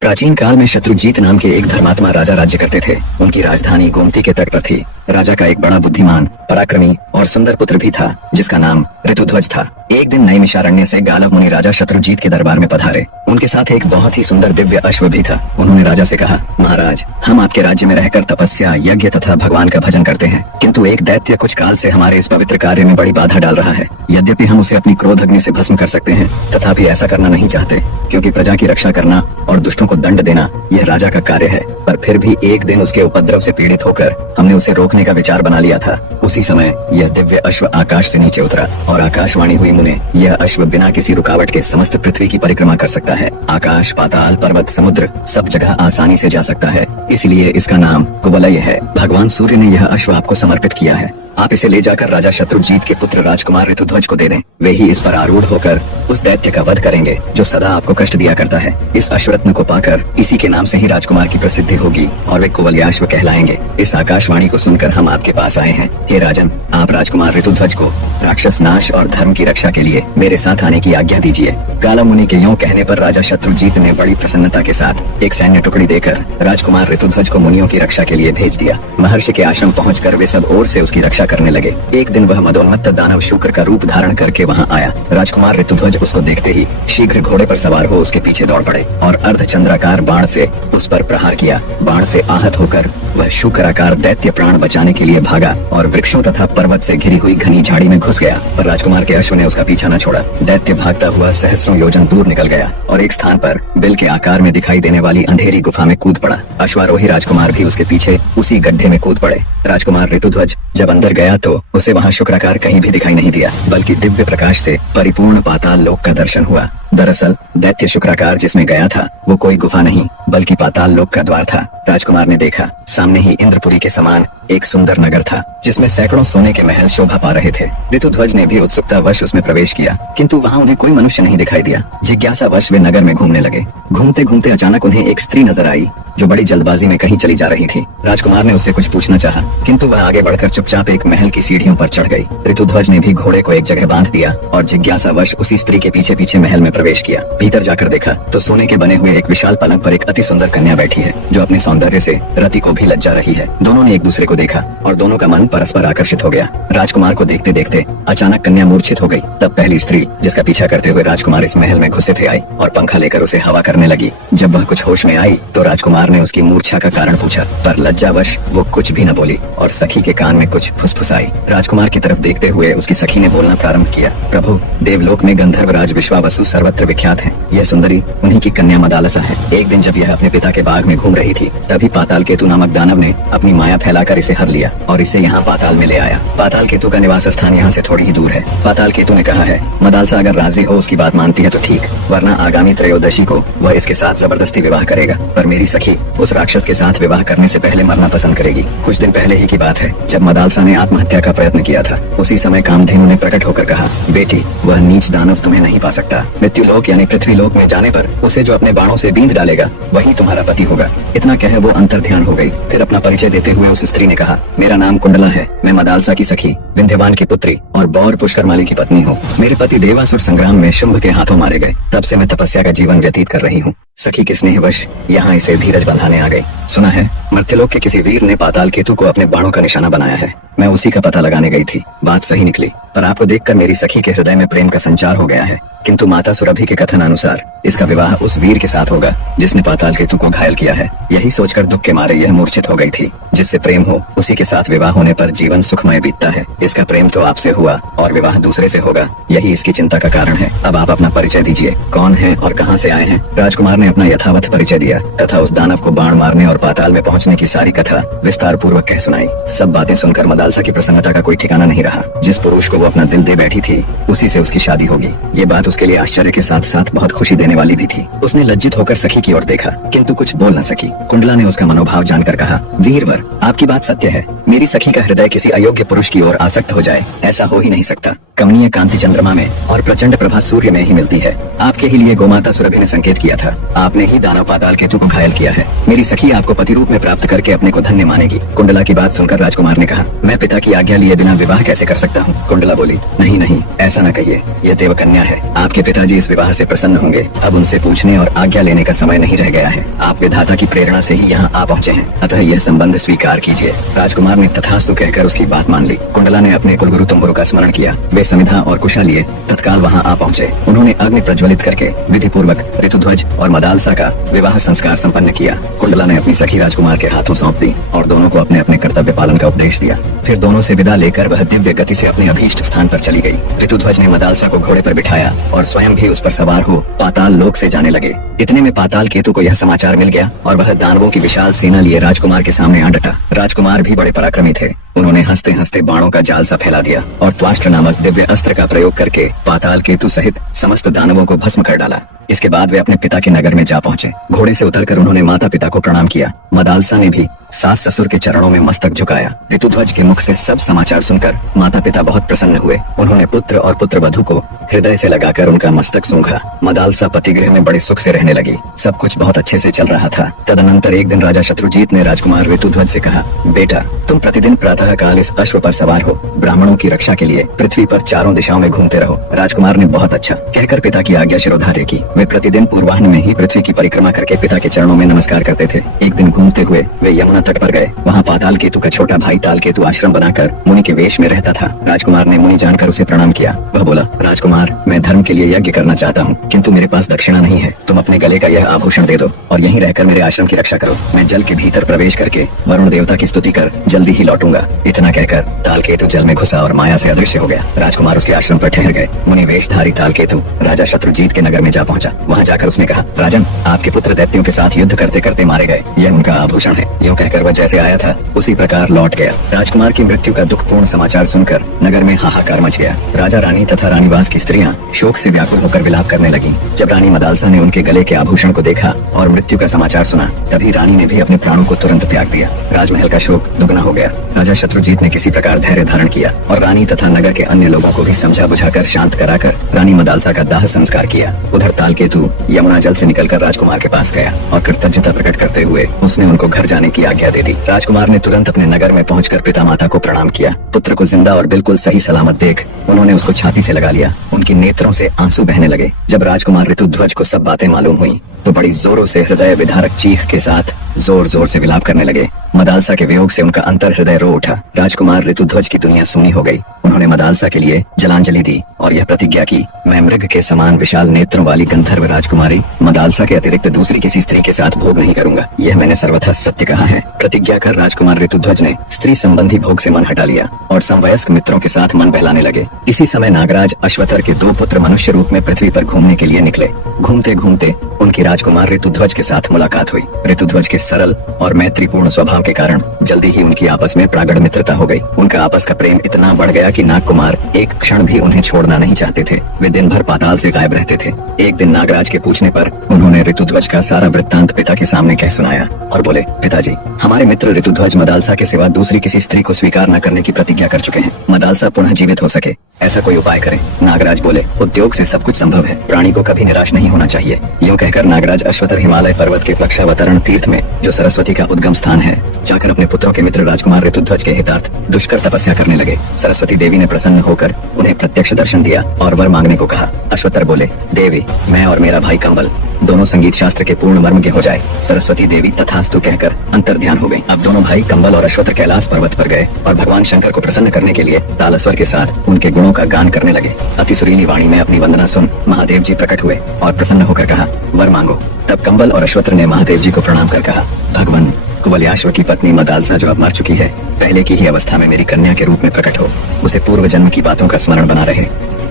प्राचीन काल में शत्रुजीत नाम के एक धर्मात्मा राजा राज्य करते थे। उनकी राजधानी गोमती के तट पर थी। राजा का एक बड़ा बुद्धिमान, पराक्रमी और सुंदर पुत्र भी था जिसका नाम ऋतुध्वज था। एक दिन नैमिषारण्य से गालव मुनि राजा शत्रुजीत के दरबार में पधारे। उनके साथ एक बहुत ही सुंदर दिव्य अश्व भी था। उन्होंने राजा से कहा, महाराज, हम आपके राज्य में रहकर तपस्या, यज्ञ तथा भगवान का भजन करते हैं, किंतु एक दैत्य कुछ काल से हमारे इस पवित्र कार्य में बड़ी बाधा डाल रहा है। यद्यपि हम उसे अपनी क्रोध अग्नि से भस्म कर सकते हैं, तथापि ऐसा करना नहीं चाहते, क्योंकि प्रजा की रक्षा करना और दुष्टों को दंड देना यह राजा का कार्य है। पर फिर भी एक दिन उसके उपद्रव से पीड़ित होकर हमने उसे रोकने का विचार बना लिया था। उसी समय यह दिव्य अश्व आकाश से नीचे उतरा और आकाशवाणी हुई मुने, यह अश्व बिना किसी रुकावट के समस्त पृथ्वी की परिक्रमा कर सकता है। आकाश, पाताल, पर्वत, समुद्र सब जगह आसानी से जा सकता है, इसलिए इसका नाम कुवलय है। भगवान सूर्य ने यह अश्व आपको समर्पित किया है। आप इसे ले जाकर राजा शत्रुजीत के पुत्र राजकुमार ऋतुध्वज को दे दें। वे ही इस पर आरूढ़ होकर उस दैत्य का वध करेंगे जो सदा आपको कष्ट दिया करता है। इस अश्वरत्न को पाकर इसी के नाम से ही राजकुमार की प्रसिद्धि होगी और वे कुवलयाश्व कहलाएंगे। इस आकाशवाणी को सुनकर हम आपके पास आए हैं। हे राजन, आप राजकुमार ऋतुध्वज को राक्षस नाश और धर्म की रक्षा के लिए मेरे साथ आने की आज्ञा दीजिए। गालव मुनि के यों कहने पर राजा शत्रुजीत ने बड़ी प्रसन्नता के साथ एक सैन्य टुकड़ी देकर राजकुमार ऋतुध्वज को मुनियों की रक्षा के लिए भेज दिया। महर्षि के आश्रम पहुंचकर वे सब ओर से उसकी रक्षा करने लगे। एक दिन वह मदोन्मत्त दानव शुक्र का रूप धारण करके वहां आया। राजकुमार ऋतुध्वज उसको देखते ही शीघ्र घोड़े पर सवार हो उसके पीछे दौड़ पड़े और अर्धचंद्राकार बाण से उस पर प्रहार किया। बाण से आहत होकर वह शुक्राकार दैत्य प्राण बचाने के लिए भागा और वृक्षों तथा पर्वत से घिरी हुई घनी झाड़ी में घुस गया, पर राजकुमार के अश्व ने उसका पीछा न छोड़ा। दैत्य भागता हुआ सहस्रों योजन दूर निकल गया और एक स्थान पर बिल के आकार में दिखाई देने वाली अंधेरी गुफा में कूद पड़ा। अश्वारोही राजकुमार भी उसके पीछे उसी गड्ढे में कूद पड़े। राजकुमार ऋतुध्वज जब अंदर गया तो उसे वहां शुक्राकार कहीं भी दिखाई नहीं दिया, बल्कि दिव्य प्रकाश से परिपूर्ण पाताल लोक का दर्शन हुआ। दरअसल दैत्य शुक्राकार जिसमें गया था वो कोई गुफा नहीं बल्कि पाताल लोक का द्वार था। राजकुमार ने देखा, सामने ही इंद्रपुरी के समान एक सुंदर नगर था जिसमें सैकड़ों सोने के महल शोभा पा रहे थे। ऋतुध्वज ने भी उत्सुकतावश उसमें प्रवेश किया, किंतु वहां उन्हें कोई मनुष्य नहीं दिखाई दिया। जिज्ञासावश वे नगर में घूमने लगे। घूमते घूमते अचानक उन्हें एक स्त्री नजर आई जो बड़ी जल्दबाजी में कहीं चली जा रही थी। राजकुमार ने उससे कुछ पूछना चाहा, किंतु वह आगे बढ़कर चुपचाप एक महल की सीढ़ियों पर चढ़ गई। ऋतुध्वज ने भी घोड़े को एक जगह बांध दिया और जिज्ञासावश उसी स्त्री के पीछे पीछे महल में प्रवेश किया। भीतर जाकर देखा तो सोने के बने हुए एक विशाल पलंग पर एक अति सुंदर कन्या बैठी है जो अपने सौंदर्य से रति को भी लज्जा रही है। दोनों ने एक दूसरे को देखा और दोनों का मन परस्पर आकर्षित हो गया। राजकुमार को देखते देखते अचानक कन्या मूर्छित हो गई। तब पहली स्त्री जिसका पीछा करते हुए राजकुमार इस महल में घुसे थे आई और पंखा लेकर उसे हवा करने लगी। जब वह कुछ होश में आई तो राजकुमार ने उसकी मूर्छा का कारण पूछा, पर लज्जावश वो कुछ भी न बोली और सखी के कान में कुछ फुसफुसाई। राजकुमार की तरफ देखते हुए उसकी सखी ने बोलना प्रारंभ किया, प्रभु, देवलोक में गंधर्वराज विश्वावसु सर्वत्र विख्यात है। यह सुंदरी उन्हीं की कन्या मदालसा है। एक दिन जब यह अपने पिता के बाग में घूम रही थी तभी पाताल केतु नामक दानव ने अपनी माया फैलाकर इसे हर लिया और इसे यहाँ पाताल में ले आया। पाताल केतु का निवास स्थान यहाँ से थोड़ी ही दूर है। पाताल केतु ने कहा है, मदालसा अगर राजी हो उसकी बात मानती है तो ठीक, वरना आगामी त्रयोदशी को वह इसके साथ जबरदस्ती विवाह करेगा। पर मेरी सखी उस राक्षस के साथ विवाह करने से पहले मरना पसंद करेगी। कुछ दिन पहले ही की बात है जब मदालसा ने आत्महत्या का प्रयत्न किया था। उसी समय कामधेनु ने प्रकट होकर कहा, बेटी, वह नीच दानव तुम्हें नहीं पा सकता। मृत्युलोक यानी पृथ्वीलोक में जाने पर उसे जो अपने बाणों से बींध डालेगा वही तुम्हारा पति होगा। इतना कह वो अंतर ध्यान हो गई। फिर अपना परिचय देते हुए उस स्त्री ने कहा, मेरा नाम कुंडला है, मैं मदालसा की सखी, विंध्यवान की पुत्री और बौर पुष्करमाली की पत्नी हूँ। मेरे पति देवासुर संग्राम में शुंभ के हाथों मारे गए, तब से मैं तपस्या का जीवन व्यतीत कर रही हूँ। सखी के स्नेहवश यहाँ इसे धीरज बंधाने आ गई। सुना है मर्त्यलोक के किसी वीर ने पाताल केतु को अपने बाणों का निशाना बनाया है। मैं उसी का पता लगाने गई थी। बात सही निकली, पर आपको देखकर मेरी सखी के हृदय में प्रेम का संचार हो गया है। किंतु माता सुरभि के कथन अनुसार इसका विवाह उस वीर के साथ होगा जिसने पाताल केतु को घायल किया है। यही सोचकर दुख के मारे यह मूर्छित हो गई थी। जिससे प्रेम हो उसी के साथ विवाह होने पर जीवन सुखमय बीतता है। इसका प्रेम तो आपसे हुआ और विवाह दूसरे से होगा, यही इसकी चिंता का कारण है। अब आप अपना परिचय दीजिए, कौन है और कहाँ से आए हैं। राजकुमार ने अपना यथावत परिचय दिया तथा उस दानव को बाण मारने और पाताल में पहुँचने की सारी कथा विस्तार पूर्वक कह सुनाई। सब बातें सुनकर मदालसा की प्रसन्नता का कोई ठिकाना नहीं रहा। जिस पुरुष को वो अपना दिल दे बैठी थी उसी से उसकी शादी होगी। ये बात उसके लिए आश्चर्य के साथ साथ बहुत खुशी देने वाली भी थी। उसने लज्जित होकर सखी की ओर देखा किंतु कुछ बोल न सकी। कुंडला ने उसका मनोभाव जानकर कहा, वीरवर, आपकी बात सत्य है। मेरी सखी का हृदय किसी अयोग्य पुरुष की ओर आसक्त हो जाए, ऐसा हो ही नहीं सकता। कमनीय कांति चंद्रमा में और प्रचंड प्रभा सूर्य में ही मिलती है। आपके ही लिए गोमाता सुरभि ने संकेत किया था। आपने ही दानव पाताल केतु को घायल किया है। मेरी सखी आपको पति रूप में प्राप्त करके अपने को धन्य मानेगी। कुंडला की बात सुनकर राजकुमार ने कहा, मैं पिता की आज्ञा लिए बिना विवाह कैसे कर सकता हूँ? कुंडला बोली, नहीं नहीं, ऐसा न कहिए, यह देवकन्या है। आपके पिताजी इस विवाह से प्रसन्न होंगे। अब उनसे पूछने और आज्ञा लेने का समय नहीं रह गया है। आप विधाता की प्रेरणा से ही यहाँ आ पहुँचे हैं, अतः यह संबंध स्वीकार कीजिए। राजकुमार ने तथास्तु कहकर उसकी बात मान ली। कुंडला ने अपने कुलगुरु तुम्बुरु का स्मरण किया। वे समिधा और कुशा लिए तत्काल वहाँ आ पहुँचे। उन्होंने अग्नि प्रज्वलित करके विधि पूर्वक ऋतुध्वज और मदालसा का विवाह संस्कार संपन्न किया। कुंडला ने अपनी सखी राजकुमार के हाथों सौंप दी और दोनों को अपने अपने कर्तव्य पालन का उपदेश दिया। फिर दोनों से विदा लेकर वह दिव्य गति से अपने अभीष्ट स्थान पर चली गई। ऋतुध्वज ने मदालसा को घोड़े पर बिठाया और स्वयं भी उस पर सवार हो पाताल लोक से जाने लगे। इतने में पाताल केतु को यह समाचार मिल गया और वह दानवों की विशाल सेना लिए राजकुमार के सामने आ डटा। राजकुमार भी बड़े पराक्रमी थे। उन्होंने हंसते हंसते बाणों का जाल सा फैला दिया और त्वाष्ट्र नामक दिव्य अस्त्र का प्रयोग करके पाताल केतु सहित समस्त दानवों को भस्म कर डाला। इसके बाद वे अपने पिता के नगर में जा पहुंचे। घोड़े से उतरकर उन्होंने माता पिता को प्रणाम किया। मदालसा ने भी सास ससुर के चरणों में मस्तक झुकाया। ऋतुध्वज के मुख से सब समाचार सुनकर माता पिता बहुत प्रसन्न हुए। उन्होंने पुत्र और पुत्र वधू को हृदय से लगाकर उनका मस्तक सूंघा। मदालसा पतिगृह में बड़े सुख से रहने लगी। सब कुछ बहुत अच्छे से चल रहा था। तदनंतर एक दिन राजा शत्रुजीत ने राजकुमार ऋतुध्वज से कहा, बेटा, तुम प्रतिदिन प्रातः काल इस अश्व पर सवार हो ब्राह्मणों की रक्षा के लिए पृथ्वी पर चारों दिशाओं में घूमते रहो। राजकुमार ने बहुत अच्छा कहकर पिता की आज्ञा शिरोधार्य की। वे प्रतिदिन पूर्वाह्न में ही पृथ्वी की परिक्रमा करके पिता के चरणों में नमस्कार करते थे। एक दिन घूमते हुए वे यमुना तट पर गए। वहाँ पाताल केतु का छोटा भाई ताल केतु आश्रम बनाकर मुनि के वेश में रहता था। राजकुमार ने मुनि जानकर उसे प्रणाम किया। वह बोला, राजकुमार, मैं धर्म के लिए यज्ञ करना चाहता हूँ, किंतु मेरे पास दक्षिणा नहीं है। तुम अपने गले का यह आभूषण दे दो और यहीं रहकर मेरे आश्रम की रक्षा करो। मैं जल के भीतर प्रवेश करके वरुण देवता की स्तुति कर जल्दी ही लौटूंगा। इतना कहकर ताल केतु जल में घुसा और माया से अदृश्य हो गया। राजकुमार उसके आश्रम पर ठहर गए। मुनि वेशधारी ताल केतु राजा शत्रुजीत के नगर में जा पहुंचा। वहां जाकर उसने कहा, राजन, आपके पुत्र दैत्यों के साथ युद्ध करते करते मारे गए। यह उनका आभूषण है। यूं कहकर वह जैसे आया था उसी प्रकार लौट गया। राजकुमार की मृत्यु का दुखपूर्ण समाचार सुनकर नगर में हाहाकार मच गया। राजा रानी तथा रानीवास की स्त्रियां शोक से व्याकुल होकर विलाप करने लगी। जब रानी मदालसा ने उनके गले के आभूषण को देखा और मृत्यु का समाचार सुना, तभी रानी ने भी अपने प्राणों को तुरंत त्याग दिया। राजमहल का शोक दुगना हो गया। राजा शत्रुजीत ने किसी प्रकार धैर्य धारण किया और रानी तथा नगर के अन्य लोगों को भी समझा बुझाकर शांत कराकर रानी मदालसा का दाह संस्कार किया। उधर ताल केतु यमुना जल से निकलकर राजकुमार के पास गया और कृतज्ञता प्रकट करते हुए उसने उनको घर जाने की आज्ञा दे दी। राजकुमार ने तुरंत अपने नगर में पहुंचकर पिता माता को प्रणाम किया। पुत्र को जिंदा और बिल्कुल सही सलामत देख उन्होंने उसको छाती से लगा लिया। उनकी नेत्रों से आंसू बहने लगे। जब राजकुमार ऋतुध्वज को सब बातें मालूम हुई तो बड़ी जोरों से हृदय विदारक चीख के साथ जोर जोर से विलाप करने लगे। मदालसा के वियोग से उनका अंतर हृदय रो उठा। राजकुमार ऋतुध्वज की दुनिया सूनी हो गई। उन्होंने मदालसा के लिए जलांजलि दी और यह प्रतिज्ञा की, मैं मृग के समान विशाल नेत्रों वाली गंधर्व राजकुमारी मदालसा के अतिरिक्त दूसरी किसी स्त्री के साथ भोग नहीं करूंगा। यह मैंने सर्वथा सत्य कहा है। प्रतिज्ञा कर राजकुमार ऋतुध्वज ने स्त्री संबंधी भोग से मन हटा लिया और समवयस्क मित्रों के साथ मन बहलाने लगे। इसी समय नागराज अश्वतर के 2 पुत्र मनुष्य रूप में पृथ्वी पर घूमने के लिए निकले। घूमते घूमते उनकी राजकुमार ऋतुध्वज के साथ मुलाकात हुई। ऋतुध्वज के सरल और मैत्रीपूर्ण स्वभाव के कारण जल्दी ही उनकी आपस में प्रागढ़ मित्रता हो गई। उनका आपस का प्रेम इतना बढ़ गया कि नागकुमार एक क्षण भी उन्हें छोड़ना नहीं चाहते थे। वे दिन भर पाताल से गायब रहते थे। एक दिन नागराज के पूछने पर उन्होंने ऋतुध्वज का सारा वृत्तांत पिता के सामने कह सुनाया और बोले, पिताजी, हमारे मित्र ऋतुध्वज मदालसा के सिवा दूसरी किसी स्त्री को स्वीकार न करने की प्रतिज्ञा कर चुके हैं। मदालसा पुनः जीवित हो सके ऐसा कोई उपाय करें। नागराज बोले, उद्योग से सब कुछ संभव है, प्राणी को कभी निराश नहीं होना चाहिए। यूं कहकर नागराज अश्वतर हिमालय पर्वत के प्लक्षावतरण तीर्थ में, जो सरस्वती का उद्गम स्थान है, जाकर अपने पुत्रों के मित्र राजकुमार ऋतुध्वज के हितार्थ दुष्कर तपस्या करने लगे। सरस्वती देवी ने प्रसन्न होकर उन्हें प्रत्यक्ष दर्शन दिया और वर मांगने को कहा। अश्वतर बोले, देवी, मैं और मेरा भाई कंबल दोनों संगीत शास्त्र के पूर्ण मर्म के हो जाए। सरस्वती देवी तथास्तु कहकर अंतर्ध्यान हो गयी। अब दोनों भाई कंबल और अश्वतर कैलाश पर्वत पर गए और भगवान शंकर को प्रसन्न करने के लिए तालस्वर के साथ उनके गुणों का गान करने लगे। अति सुरीली वाणी में अपनी वंदना सुन महादेव जी प्रकट हुए और प्रसन्न होकर कहा, वर मांगो। तब कंबल और अश्वतर ने महादेव जी को प्रणाम कर कहा, भगवान, कुवलयाश्व की पत्नी मदालसा जो अब मर चुकी है, पहले की ही अवस्था में मेरी कन्या के रूप में प्रकट हो। उसे पूर्व जन्म की बातों का स्मरण बना रहे।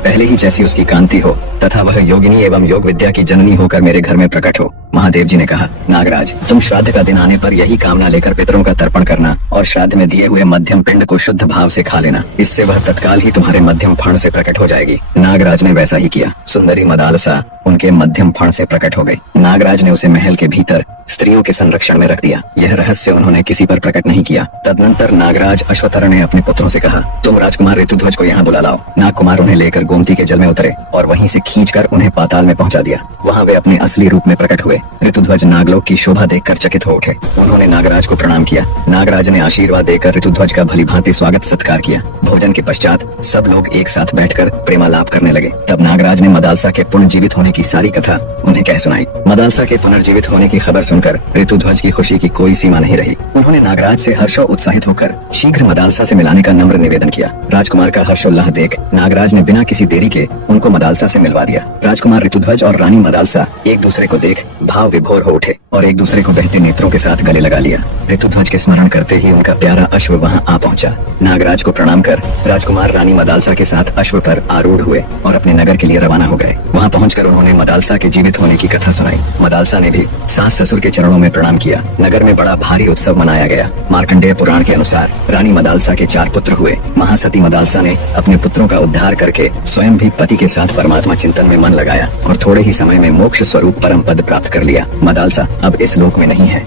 पहले ही जैसी उसकी कांति हो तथा वह योगिनी एवं योग विद्या की जननी होकर मेरे घर में प्रकट हो। महादेव जी ने कहा, नागराज, तुम श्राद्ध का दिन आने पर यही कामना लेकर पितरों का तर्पण करना और श्राद्ध में दिए हुए मध्यम पिंड को शुद्ध भाव से खा लेना। इससे वह तत्काल ही तुम्हारे मध्यम फण से प्रकट हो जाएगी। नागराज ने वैसा ही किया। सुंदरी मदालसा उनके मध्यम फण से प्रकट हो गई। नागराज ने उसे महल के भीतर स्त्रियों के संरक्षण में रख दिया। यह रहस्य उन्होंने किसी पर प्रकट नहीं किया। तदनंतर नागराज अश्वतर ने अपने पुत्रों से कहा, तुम राजकुमार ऋतुध्वज को यहाँ बुला लाओ। नागकुमार उन्हें लेकर गोमती के जल में उतरे और वहीं से खींचकर उन्हें पाताल में पहुंचा दिया। वहाँ वे अपने असली रूप में प्रकट हुए ऋतुध्वज नागलोक की शोभा देखकर चकित हो उठे। उन्होंने नागराज को प्रणाम किया। नागराज ने आशीर्वाद देकर ऋतुध्वज का भली भांति स्वागत सत्कार किया। भोजन के पश्चात सब लोग एक साथ बैठकर प्रेमालाप करने लगे। तब नागराज ने मदालसा के पुनर्जीवित होने की सारी कथा उन्हें कह सुनाई। मदालसा के पुनर्जीवित होने की खबर सुनकर ऋतुध्वज की खुशी की कोई सीमा नहीं रही। उन्होंने नागराज से हर्षो उत्साहित होकर शीघ्र मदालसा से मिलाने का नम्र निवेदन किया। राजकुमार का हर्षोल्लाह देख नागराज ने बिना किसी देरी के उनको मदालसा से मिलवा दिया। राजकुमार ऋतुध्वज और रानी मदालसा एक दूसरे को देख भाव विभोर हो उठे और एक दूसरे को बहते नेत्रों के साथ गले लगा लिया। ऋतुध्वज के स्मरण करते ही उनका प्यारा अश्व वहां आ पहुंचा। नागराज को प्रणाम कर राजकुमार रानी मदालसा के साथ अश्व पर आरूढ़ हुए और अपने नगर के लिए रवाना हो गए। वहां पहुंचकर उन्होंने मदालसा के जीवित होने की कथा सुनाई। मदालसा ने भी सास ससुर के चरणों में प्रणाम किया। नगर में बड़ा भारी उत्सव मनाया गया। मार्कंडेय पुराण के अनुसार रानी मदालसा के 4 पुत्र हुए। महासती मदालसा ने अपने पुत्रों का उद्धार करके स्वयं भी पति के साथ परमात्मा चिंतन में मन लगाया और थोड़े ही समय में मोक्ष स्वरूप परम पद प्राप्त कर लिया। मदालसा अब इस लोक में नहीं है।